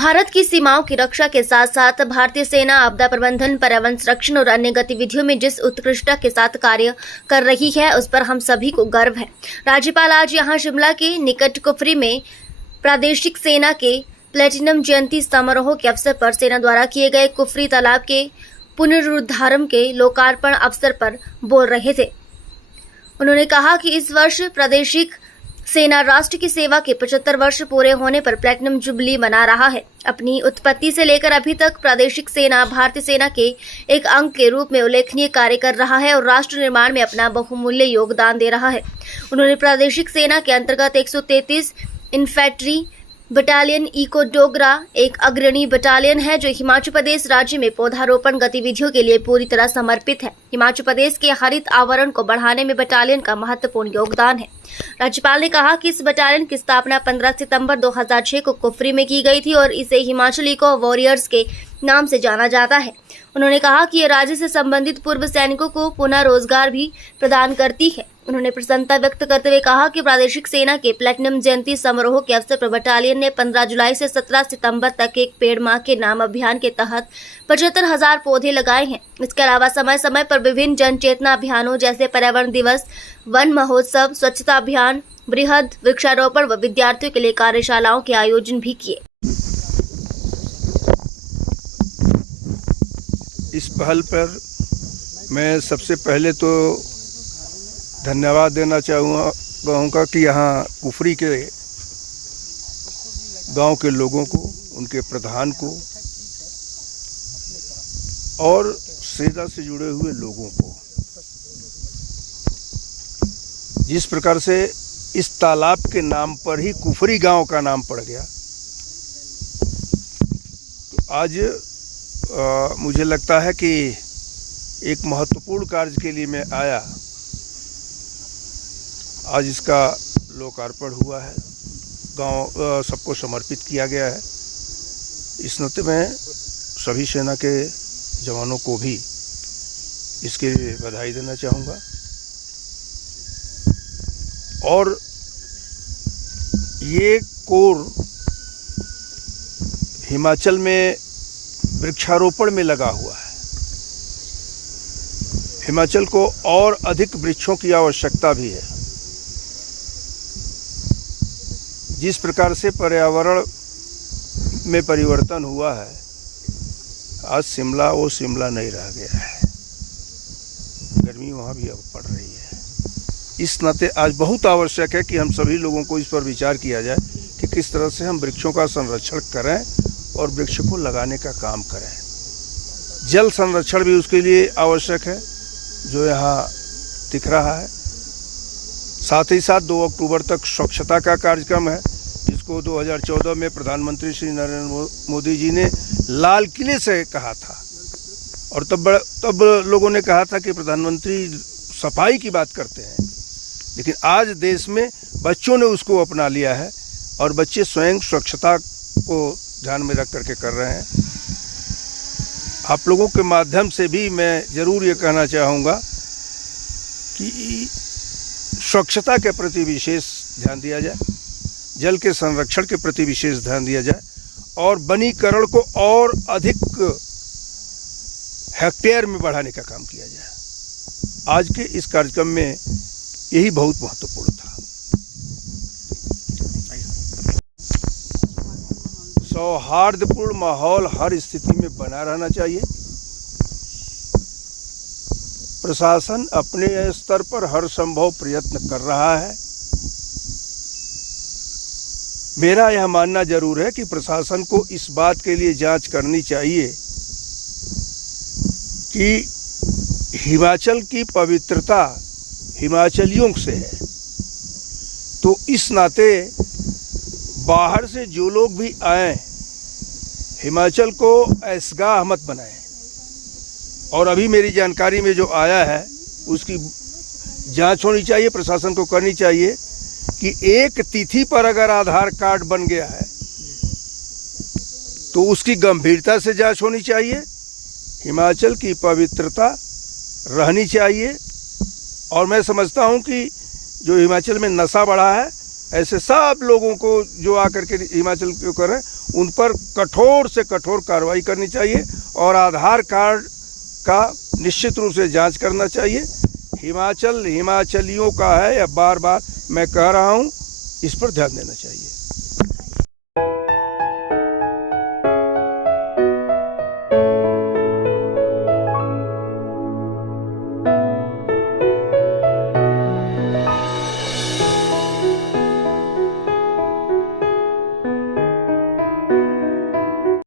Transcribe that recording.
भारत की सीमाओं की रक्षा के साथ साथ भारतीय सेना आपदा प्रबंधन, पर्यावरण संरक्षण और अन्य गतिविधियों में जिस उत्कृष्टता के साथ कार्य कर रही है उस पर हम सभी को गर्व है। राज्यपाल आज यहां शिमला के निकट कुफरी में प्रादेशिक सेना के प्लेटिनम जयंती समारोह के अवसर पर सेना द्वारा किए गए कुफरी तालाब के पुनरुद्धार के लोकार्पण अवसर पर बोल रहे थे। उन्होंने कहा कि इस वर्ष प्रादेशिक सेना राष्ट्र की सेवा के 75 वर्ष पूरे होने पर प्लैटिनम जुबली मना रहा है। अपनी उत्पत्ति से लेकर अभी तक प्रादेशिक सेना भारतीय सेना के एक अंग के रूप में उल्लेखनीय कार्य कर रहा है और राष्ट्र निर्माण में अपना बहुमूल्य योगदान दे रहा है। उन्होंने प्रादेशिक सेना के अंतर्गत 133 इन्फेंट्री बटालियन इको डोगरा एक अग्रणी बटालियन है जो हिमाचल प्रदेश राज्य में पौधारोपण गतिविधियों के लिए पूरी तरह समर्पित है। हिमाचल प्रदेश के हरित आवरण को बढ़ाने में बटालियन का महत्वपूर्ण योगदान है। राज्यपाल ने कहा कि इस बटालियन की स्थापना 15 सितंबर 2006 को कुफरी में की गई थी और इसे हिमाचल इको वॉरियर्स के नाम से जाना जाता है। उन्होंने कहा कि ये राज्य से संबंधित पूर्व सैनिकों को पुनः रोजगार भी प्रदान करती है। उन्होंने प्रसन्नता व्यक्त करते हुए कहा कि प्रादेशिक सेना के प्लैटिनम जयंती समारोह के अवसर पर बटालियन ने 15 जुलाई से 17 सितंबर तक एक पेड़ मां के नाम अभियान के तहत 75,000 पौधे लगाए हैं। इसके अलावा समय समय पर विभिन्न जन चेतना अभियानों जैसे पर्यावरण दिवस, वन महोत्सव, स्वच्छता अभियान, बृहद वृक्षारोपण व विद्यार्थियों के लिए कार्यशालाओं के आयोजन भी किए। इस पहल पर मैं सबसे पहले तो धन्यवाद देना चाहूँगा कि यहाँ कुफरी के गांव के लोगों को, उनके प्रधान को और सेना से जुड़े हुए लोगों को जिस प्रकार से इस तालाब के नाम पर ही कुफरी गांव का नाम पड़ गया, तो आज मुझे लगता है कि एक महत्वपूर्ण कार्य के लिए मैं आया। आज इसका लोकार्पण हुआ है, गांव सबको समर्पित किया गया है। इस नाते मैं सभी सेना के जवानों को भी इसके लिए बधाई देना चाहूँगा और ये कोर हिमाचल में वृक्षारोपण में लगा हुआ है। हिमाचल को और अधिक वृक्षों की आवश्यकता भी है। जिस प्रकार से पर्यावरण में परिवर्तन हुआ है, आज शिमला वो शिमला नहीं रह गया है, गर्मी वहाँ भी अब पड़ रही है। इस नाते आज बहुत आवश्यक है कि हम सभी लोगों को इस पर विचार किया जाए कि किस तरह से हम वृक्षों का संरक्षण करें और वृक्ष को लगाने का काम करें। जल संरक्षण भी उसके लिए आवश्यक है जो यहाँ दिख रहा है। साथ ही साथ 2 अक्टूबर तक स्वच्छता का कार्यक्रम है जिसको 2014 में प्रधानमंत्री श्री नरेंद्र मोदी जी ने लाल किले से कहा था और तब लोगों ने कहा था कि प्रधानमंत्री सफाई की बात करते हैं, लेकिन आज देश में बच्चों ने उसको अपना लिया है और बच्चे स्वयं स्वच्छता को ध्यान में रख करके कर रहे हैं। आप लोगों के माध्यम से भी मैं ज़रूर ये कहना चाहूँगा कि स्वच्छता के प्रति विशेष ध्यान दिया जाए, जल के संरक्षण के प्रति विशेष ध्यान दिया जाए और वनीकरण को और अधिक हेक्टेयर में बढ़ाने का काम किया जाए। आज के इस कार्यक्रम में यही बहुत महत्वपूर्ण था। सौहार्दपूर्ण माहौल हर स्थिति में बना रहना चाहिए। प्रशासन अपने स्तर पर हर संभव प्रयत्न कर रहा है। मेरा यह मानना जरूर है कि प्रशासन को इस बात के लिए जांच करनी चाहिए कि हिमाचल की पवित्रता हिमाचलियों से है, तो इस नाते बाहर से जो लोग भी आए हिमाचल को ऐशगाह मत बनाएं। और अभी मेरी जानकारी में जो आया है उसकी जांच होनी चाहिए, प्रशासन को करनी चाहिए कि एक तिथि पर अगर आधार कार्ड बन गया है तो उसकी गंभीरता से जांच होनी चाहिए। हिमाचल की पवित्रता रहनी चाहिए और मैं समझता हूं कि जो हिमाचल में नशा बढ़ा है, ऐसे सब लोगों को जो आकर के हिमाचल को करें उन पर कठोर से कठोर कार्रवाई करनी चाहिए और आधार कार्ड का निश्चित रूप से जांच करना चाहिए। हिमाचलियों का है, या बार बार मैं कह रहा हूँ, इस पर ध्यान देना चाहिए।